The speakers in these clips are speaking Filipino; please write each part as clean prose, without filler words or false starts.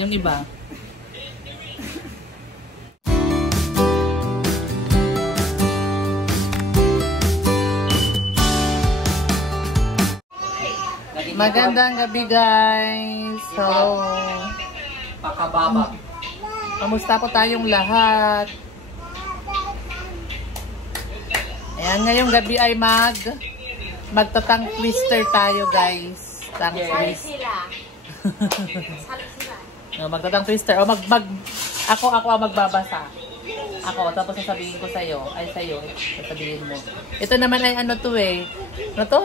Yung iba. Magandang gabi guys. So, pakababa. Kamusta po tayong lahat? Ayan, ngayong gabi ay magtatang twister tayo guys. Tang twist. Magtatang twister. O ako ang magbabasa. Ako, tapos sasabihin ko sa'yo. Ay, sa'yo. Sasabihin mo. Ito naman ay ano to eh. Ano to?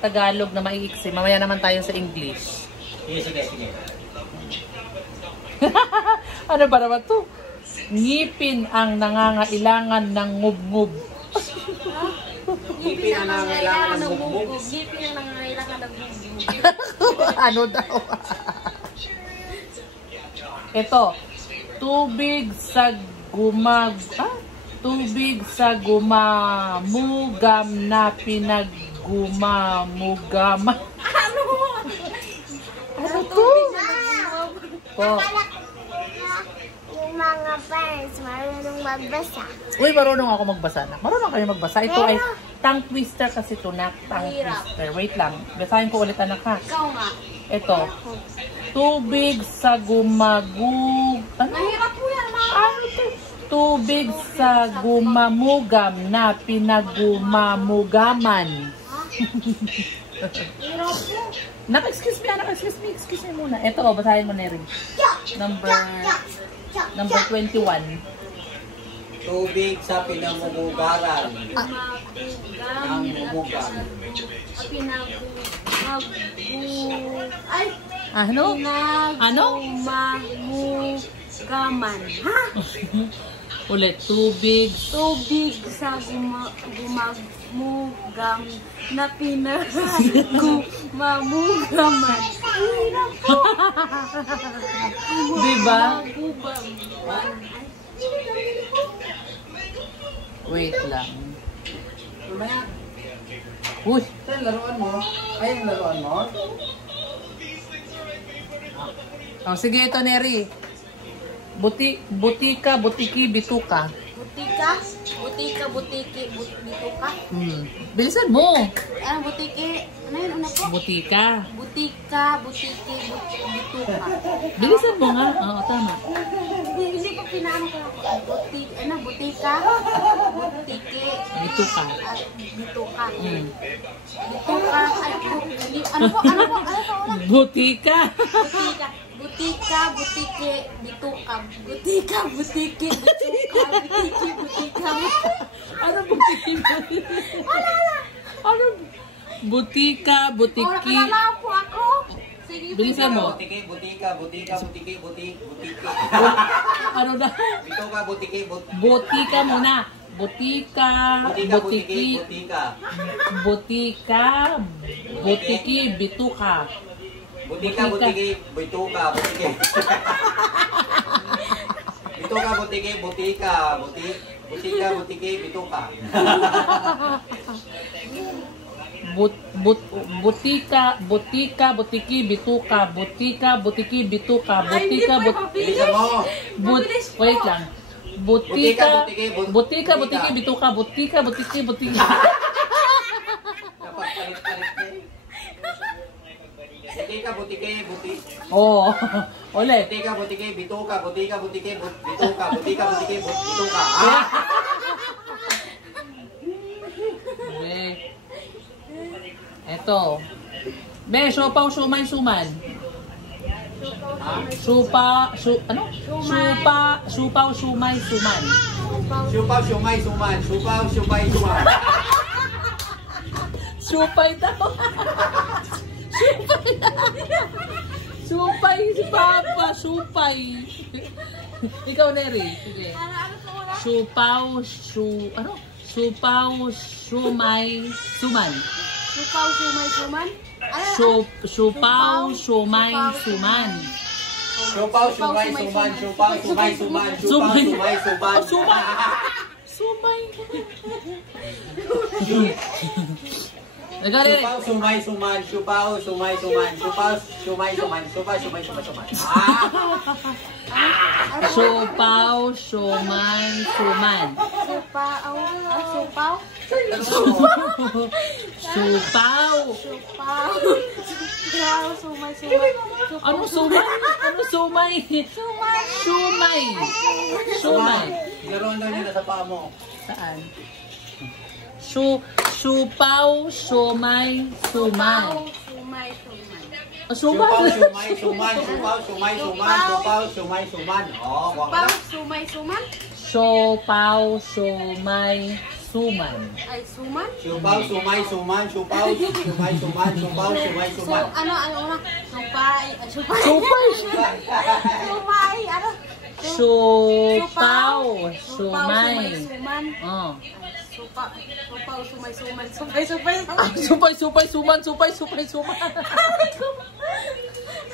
Tagalog na maiiksi. Mamaya naman tayo sa English. Sige. Ano ba naman to? Ngipin ang nangangailangan ng ngub-ngub. Ngipin ang nangangailangan ng ngub-ngub. Ngipin ang nangangailangan ng ngub-ngub. Ano daw? Ito. Tubig sa gumamugam na pinaggumamugama. Ano to? Po. Yung mga parents, marunong magbasa. Uy, marunong ako magbasa na. Marunong kayo magbasa. Ito ay tongue twister kasi ito na. Tongue twister. Wait lang. Basahin ko ulit anak ha. Ikaw nga. Ito. Tubig sa Ano? Mahirap po yan, ma. Ano to? Tubig sa gumamugam na pinagumamugaman. Mahirap po. Nak, excuse me muna. Ito, basahin mo na rin. Number 21. Tubig sa pinamumugaran. Ang mumugan. Ano? Ano? Pinagumamugaman. Ha? Ulit, tubig Sa gumamugam na pinagumamugaman. Diba? Wait lang. Mamaya, Uy, ito yung laruan mo. Ay, yung laruan mo. oh, sige ito Neri. Butika, butiki, bituka. Butika, butiki, bituka. Bilisan mo. Ano, butiki? Ano yun? Ano po? Butika. Butika, butiki, bituka. Bilisan mo nga. Oo, tama. Hindi pa pinaano ko. Butika, butiki, Bituka. bituka. Bituka, ano po? Butika. Butika, butiki, bituka. Butika, butiki, bituka. Butika. Ano butiki? Ano? Butika, butiki. Wala po ako. Sige, Bilisan mo. Butika. Ano na? Bituka, butiki. Butika muna. Butika, butiki. Butika, butiki, bituka. Butika, butiki, bituka, butiki. Bituka, butiki, butika, butika, butiki, bituka. Butika, butiki, bituka. Butika, butiki, bituka. Butika, Bilisan mo. wait lang. Butika, butiki, bituka. Butika, butiki, butika. Dapat palit-palit na eh. Butika, butiki, butik. Oo. Ulit. Butika, butiki, bituka. Butika, butiki, bituka. Butika, butiki, bituka. Eto. Be, siopaw, sumay, suman. Supaw, sumay, suman. Siupaw, siumay, suman. Siupaw, siumay, suman. Supay daw. Supay si Papa, supay. Ikaw, Neri. Sige. Supaw, Supaw, sumay, suman. Supaw, sumay, suman? Supaw, sumay, suman. Siupaw, siumay, suman. Siupaw, sumay, suman. Siupaw, sumay, suman. Sumay. Nagali. Siupaw, sumay, suman. Siupaw, sumay, suman. Siupaw, sumay, suman. Siupaw, sumay, suman. Siopaw, suman, suman. Supaw. Supaw. Supaw. Supaw. Supaw. Sumay, sumay. Ano sumay? Ano sumay? Sumay. Sumay. Sumay. Laruan lang yun sa paa mo. Saan? Supaw, sumay, suman. Sumay, sumay. Suman. Siupaw, sumay, suman. Siupaw, sumay, suman. Siupaw, sumay, suman. Oh, wag Supaw, na. sumay, suman. Siopaw, sumay, suman. Ay, suman. Siupaw, sumay, suman. Siupaw, sumay, suman. Siupaw, sumay, So, suman. ano, supay. Supay. Supay. Sumay, ano? Siopaw, Sumay, sumay. suman. Oh. Supaw, sumay, suman. Supay, supay, Supay, supay, suman, supay, supay, suman.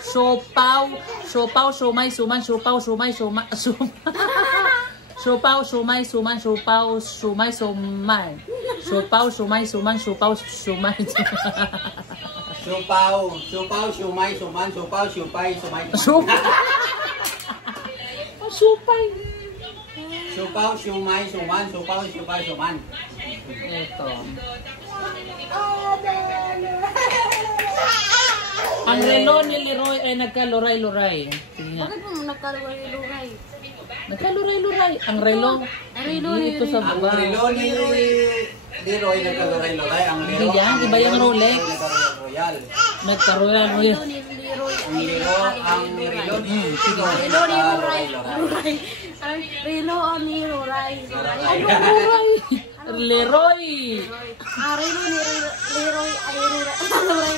Siopaw, sumay, suman, siopaw, sumay, suman. Siopaw, sumay, suman, siopaw, sumay, suman. Siopaw, sumay, suman, siopaw, sumay. Siupaw, sumay, suman. Siupaw, sumay, sumay. Supay. Supay. Siupaw, sumay, suman. Siupaw, sumay, suman. Ito. Ang relo ni Leroy ay nagkaluray-luray. Sige nga. Bakit mo nagkaluray-luray? Nagkaluray-luray. Ang relo. Ang relo Hindi ni ito sa Ang baba. relo ni Leroy nagkaluray-luray. Ang Hindi yan. Iba yung Rolex. Royal. Nagkaroyal-luray. Relo ni Leroy. Ang relo ni Relo ni Leroy. Leroy. Ang relo ni Leroy. Leroy. Leroy. Ang relo ni Leroy ay luray-luray.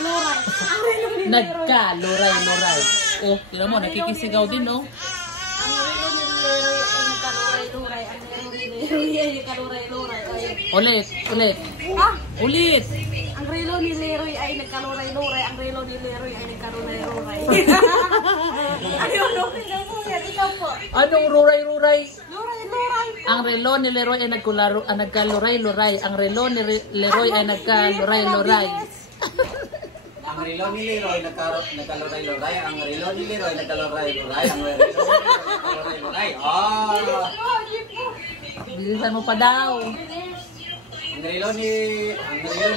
Ang relo ni Leroy. Nagkaluray-luray. Oh, tira mo, nakikisigaw din, no? Ang relo ni Leroy ay nagkaluray-luray. Ang relo ni Leroy ay nagkaluray-luray. Ulit, ulit. Ah! Ulit. Ang relo ni Leroy ay nagkaluray-luray. Ang relo ni Leroy ay nagkaluray-luray. Ano? Ikaw po. Anong ruray-ruray? Luray-luray. Ang relo ni Leroy ay nagkaluray-luray. Ang relo ni Leroy ay nagkaluray-luray. Ang relo ni Leroy nagkaluray-luray. Ang relo ni Leroy nagkaluray-luray. Ang relo ni Leroy nagkaluray-luray. Oh! Bilisan mo pa daw. Ang relo ni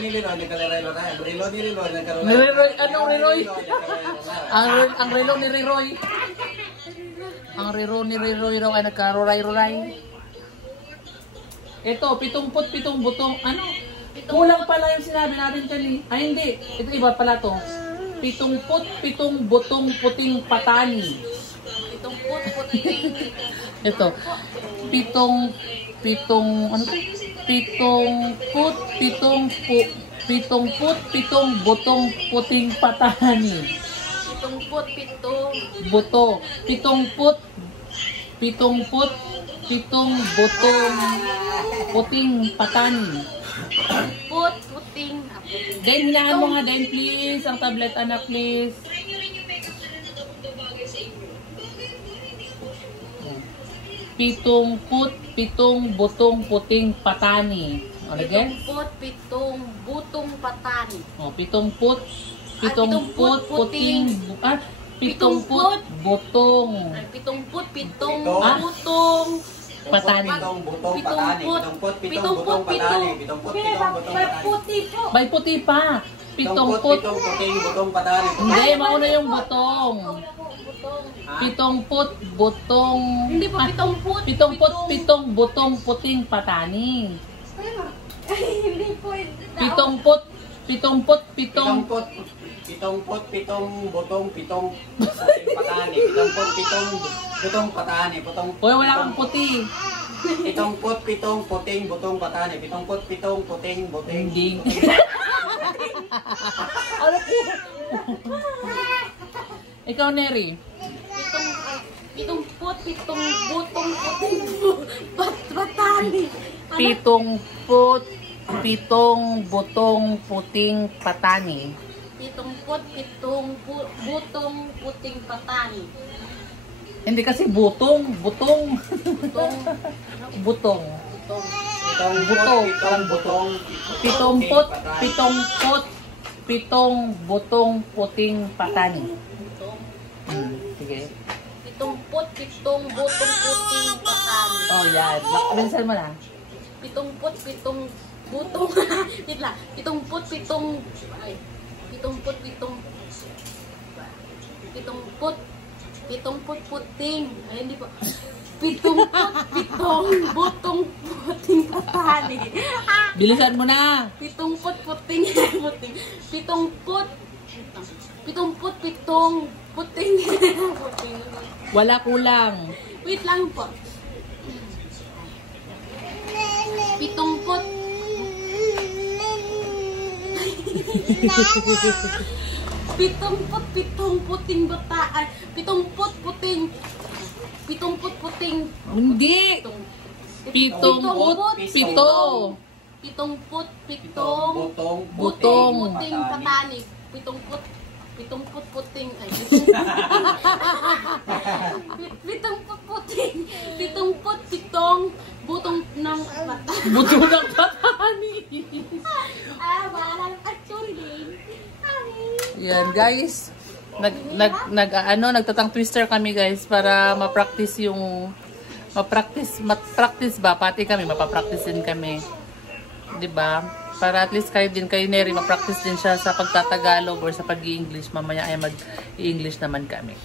Leroy nagkaluray-luray. Ang relo ni Leroy nagkaluray-luray. Leroy, anong Leroy? Ang relo ni Leroy. Ang relo ni Leroy raw ay nagkaruray-ruray. Ito, 77 butong. Ano? Kulang pala yung sinabi natin kanina. Ay, hindi. Ito iba pala to. 77 butong puting patani. Itong puting. Ito. Pitong butong puting patani. Buto. Pitong butong puting patani. Puting. Then, hinaan mo nga din, please. Ang tablet, anak, please. Pitong butong puting patani. O, again? Pitong butong patani. O, pitong puting butong Pitong Ah? butong patani. Pitong butong patani. Pitong butong patani. Pitong butong patani. puti po. May puti pa. Pitong puting butong patani. Hindi, mauna yung butong. Butong. Hindi po, Pitong butong puting patani. Hindi po. Pitong Pitong butong patani. Butong patani. Uy, wala kang puti. Pitong puting butong patani. Pitong puting Hindi. Ano po? Ikaw, Neri. Pitong butong puting patani. Pitong butong puting patani. Pitong butong puting patani. Hindi kasi butong. Butong. Butong. Pitong butong. Pitong pitong butong puting patani. Sige. Pitumput, pitong butong puting patani. Oh, yan. Bilisan mo na. Pitumput, pitong butong. Wait lang. Pitumput, pitong. Ay. Pitumput, pitong. Pitumput. Pitumput, puting. Ay, hindi pa. Pitumput, pitong butong puting patani. Bilisan mo na. Pitumput, puting. Puting. Pitumput. Pitumput, pitong puting. Puting. Wala kulang. Wait lang po. Pitumput. Pitumput, pitong puting bataan. Pitumput, puting. Pitumput, puting. Hindi. Pitumput, pito. Pitumput, pitong. Butong. Puting patani. Pitumput. Pitumput, puting. Ay, pitumput, puting. Pitumput, pitong. Butong ng patani. Butong ng patani. Wala. Actually, Yan guys. Nagtatang twister kami guys para ma-practice yung ma-practice ba? Pati kami mapapractice din kami. 'Di ba? Para at least kayo Neri ma-practice din siya sa pagtatagalog or sa pag-i-English. Mamaya ay mag-i-English naman kami.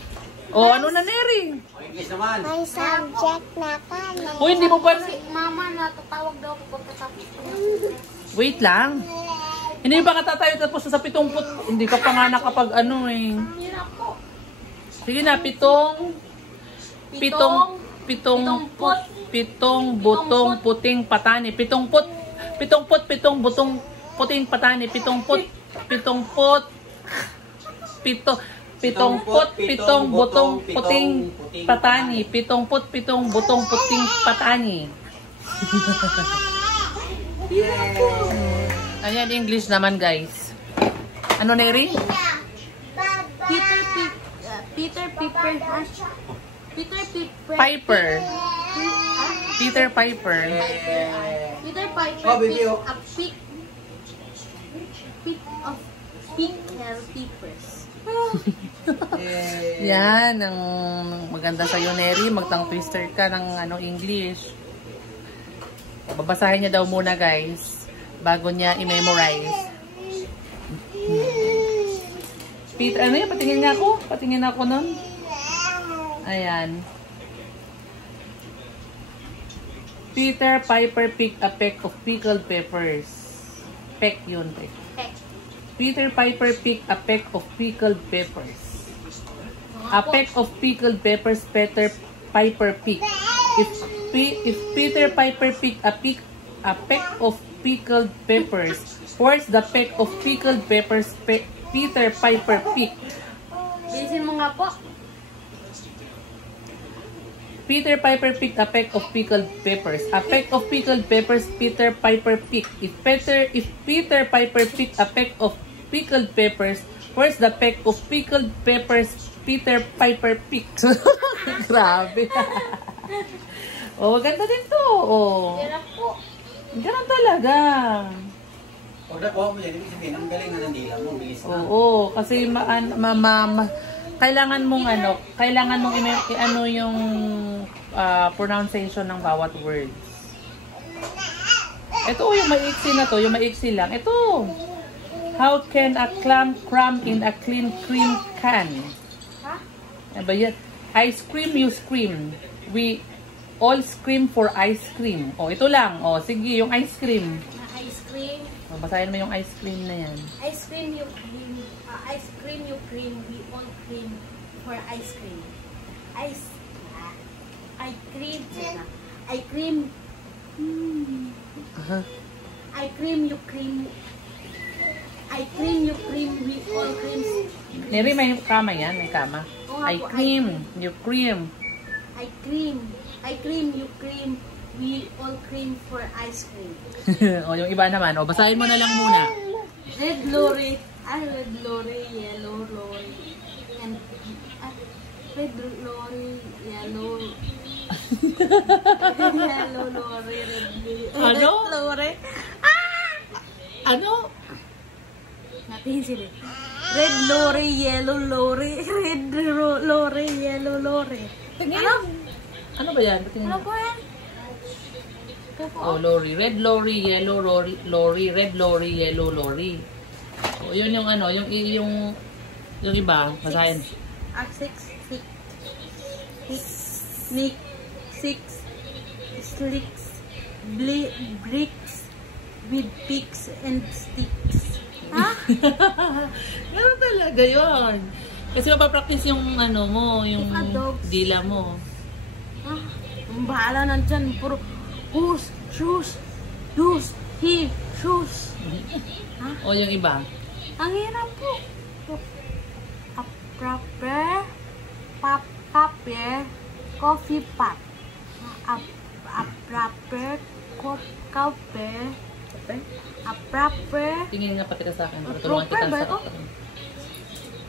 Oh, ano na Neri? English naman. May subject na kami. Uy, hindi mo pa Mama, natatawag daw ako pagkatapos. Wait lang. Hindi pa katatayo tapos sa 70. Hindi ka pa nga nakapag ano eh. Hirap po. Sige na, pitong butong puting patani. Pitong butong puting patani. Pitong butong puting patani. Pitong butong puting patani. Ayan, English naman guys. Ano Neri? Peter Piper. Piper. Peter Piper. Peter Piper Oh, baby, picked oh. a pick of pickled peppers. Yan, ang maganda sa'yo Neri. Magtang twister ka ng English. Babasahin niya daw muna guys. Bago niya i-memorize. Peter, ano yan? Patingin niya ako. Patingin ako nun. Ayan. Peter Piper picked a peck of pickled peppers. Peck yun, peck. Peter Piper picked a peck of pickled peppers. A peck of pickled peppers Peter Piper picked. If Peter Piper picked a peck of pickled peppers, where's the peck of pickled peppers Peter Piper picked? Bilisin mo nga po. Peter Piper picked a peck of pickled peppers. A peck of pickled peppers Peter Piper picked. If Peter Piper picked a peck of pickled peppers, where's the peck of pickled peppers Peter Piper picked? Grabe. Oh, ganda din to. Oh. Hirap po. Ganun talaga. Huwag na po mo yan. Ibig sabihin, ang galing na ng dila mo. Bilis na. Oo, kasi kailangan mong yung pronunciation ng bawat words. Ito yung maiksi na to, yung maiksi lang. Ito. How can a clam cram in a clean cream can? Ano ba yan? Ice cream, you scream. We all scream for ice cream. Oh, ito lang. Oh, sige, yung ice cream. Ice cream. Oh, basahin mo yung ice cream na yan. Ice cream, you cream. Ice cream, you cream. We all cream for ice cream. I cream. I cream. I cream, you cream. I cream, you cream. We all cream. Neri, may kama yan. May kama. Oo nga I po, cream. You cream. I cream. I cream, you cream. We all cream for ice cream. O, yung iba naman. O, basahin mo na lang muna. Red lorry. Red lorry, yellow lorry. And red lorry, yellow. Yellow lorry, red Ano? lorry. Ano? Patingin sila. Red lorry, yellow lorry. Red lorry, yellow lorry. Ano? Ano ba yan? Patingin. Ano po yan? Oh, lorry. Red lorry, yellow lorry, red lorry, yellow lorry. Oh, yun yung ano, yung iba, basahin. 6 slicks, bricks with picks and sticks. Ha? Ano talaga yun? Kasi mapapractice yung ano mo, yung dila mo. Ah, ang bahala nandyan. Puro who's, shoes, do's, he, shoes. Ha? O yung iba. Ang hirap po. A proper, coffee pot. A proper, Tingin nga pati ka sa akin. Tulungan kita sa akin.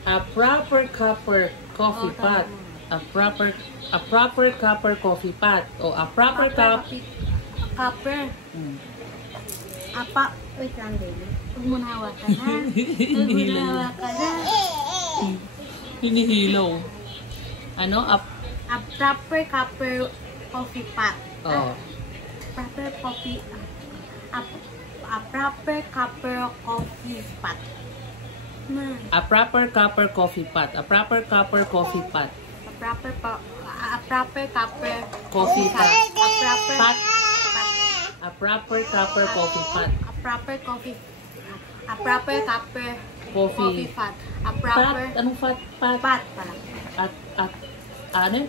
A proper copper coffee pot. A proper copper coffee pot. O a proper cup. Copper. Wait lang, baby. Huwag mo na hawakan, ha? Huwag mo na hawakan, ha? Hinihilaw. Ano? A proper copper coffee pot. Oh. Proper coffee. A proper copper coffee pot. A proper copper coffee pot. A proper copper coffee pot. A proper copper Coffee pot. pot. A proper copper coffee pot. A proper copper coffee pot. A proper Pat? Anong fat? Pat? pot pala. Ano yun?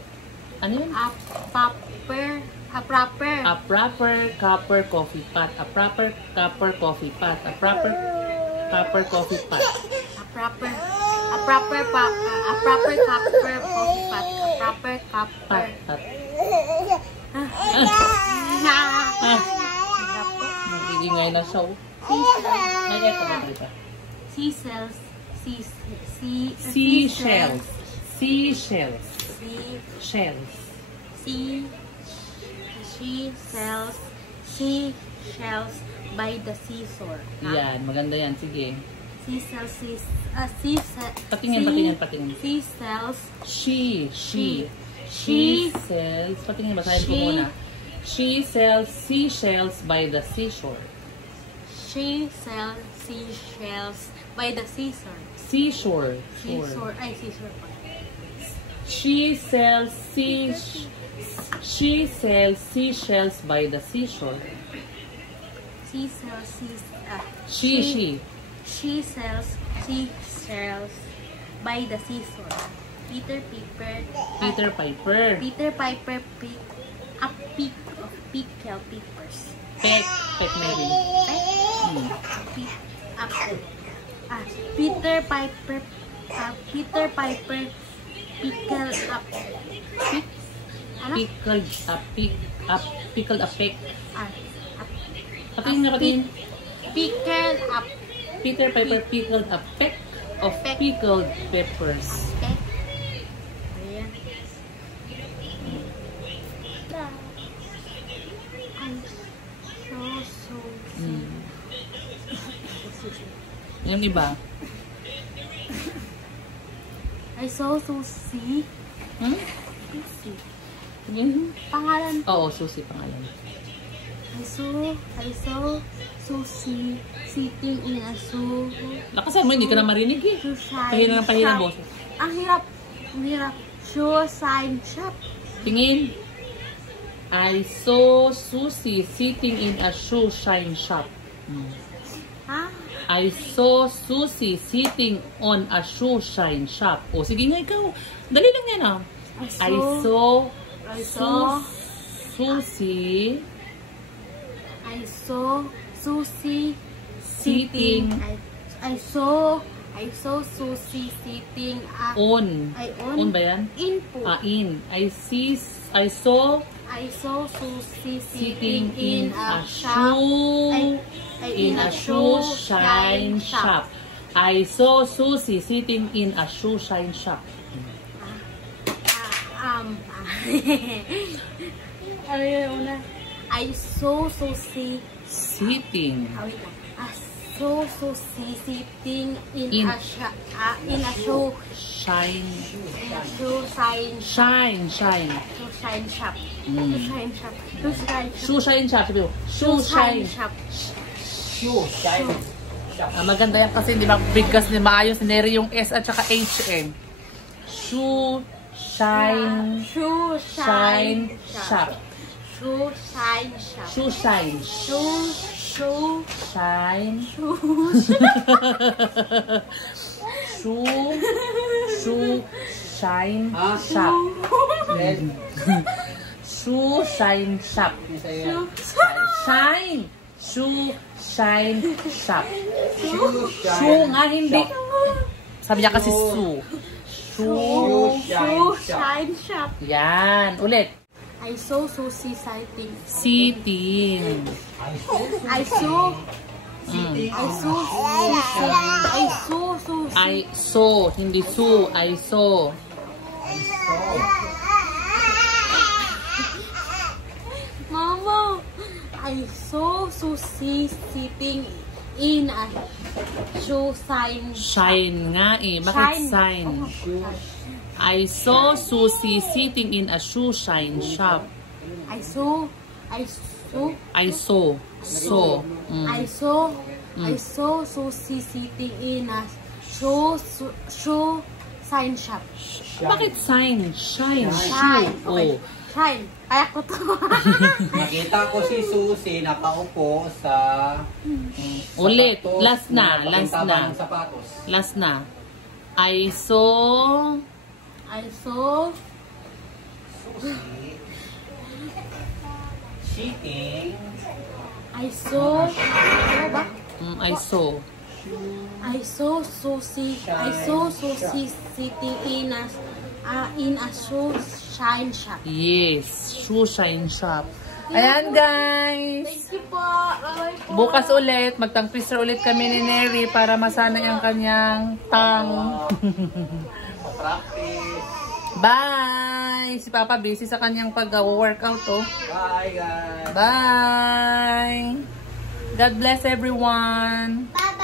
Ano yun? A proper A proper copper coffee pot. A proper copper coffee pot. A proper copper coffee pot. A proper copper coffee pot. A proper copper. Pat. Hirap po. Magigingay na siya. Nagyay ka ba dito? Seashells. Seashells. Seashells. Shells. Seashells by the seashore. Yan, maganda yan. Sige. Seashells. Patingin. Seashells. She sells. Patingin, basahin ko muna. She sells seashells by the seashore. She sells seashells by the seashore. Seashore. Seashore. Ay, seashore pa. She sells seashells by the seashore. She sells She sells seashells by the seashore. Peter Piper picked a peck of pickled peppers. Peck Mary. Peter Piper pickled up. Ano? Pickled a peck. Patingin. Pickled up. Peter Piper pickled a peck of pickled peppers. Peck. Ayan. Yung iba. I saw Susie. Susie. Pangalan. Oo, Susie pangalan. I saw Susie sitting in a Lakasan mo, hindi ka na marinig eh. Pahina boses. Ang hirap. Shoe sign shop. Tingin. I saw Susie sitting in a shoe shine shop. Ha? I saw Susie sitting on a shoe shine shop. O, sige nga ikaw. Dali lang yan ah. I saw Susie sitting Susie sitting on. On ba yan? In po. In. I saw Susie sitting in a shoe shine shop. I saw Susie sitting in a shoe shine shop. Ano yun una? I saw Susie sitting. Wait lang. saw Susie sitting In. a shoe Shine. shoe sign Shine. shoe shine shop. Shoe shine shop. Shoe shine shop. Shoe shine shop. Sabi mo, shoe Shoe shine shine. shop. Shoe shine. Maganda yan kasi di ba bigkas ni maayos ni Neri yung S at saka H eh. Shoe shine. Shoe Shine shop. Shoe shine shop. Shoe shine. Shoe Shine. Shoe shine shop. Shoe shine shop. Shine. Shoe shine shop. Shoe nga hindi. Sabi niya kasi shoe. Shoe. Shoe shine shop. Yan. Ulit. I saw Susie sitting. Sitting. I saw Susie. I saw. Hindi su. I saw. Mama, I saw Susie sitting in a shoe sign. Shine nga eh. Bakit sign? I saw Susie sitting in a shoe shine shop. I saw Susie sitting in a shoe sign shop. Bakit sign? Shine. Shine. Shoe. Okay. Oh. Shine. Kaya ko to. Nakita ko si Susie nakaupo sa Ulit. sapatos Last na. pakintabang ng sapatos. Last na. I saw Susie sitting I saw Susie sitting in a shoe shine shop. Yes. Shoe shine shop. Ayan guys. Thank you po. Bye po. Bukas ulit. Magtang-twister ulit kami ni Neri para masanay ang kanyang tang. practice. Bye! Si Papa busy sa kanyang pag-workout oh. Bye guys. Bye! God bless everyone! Bye-bye.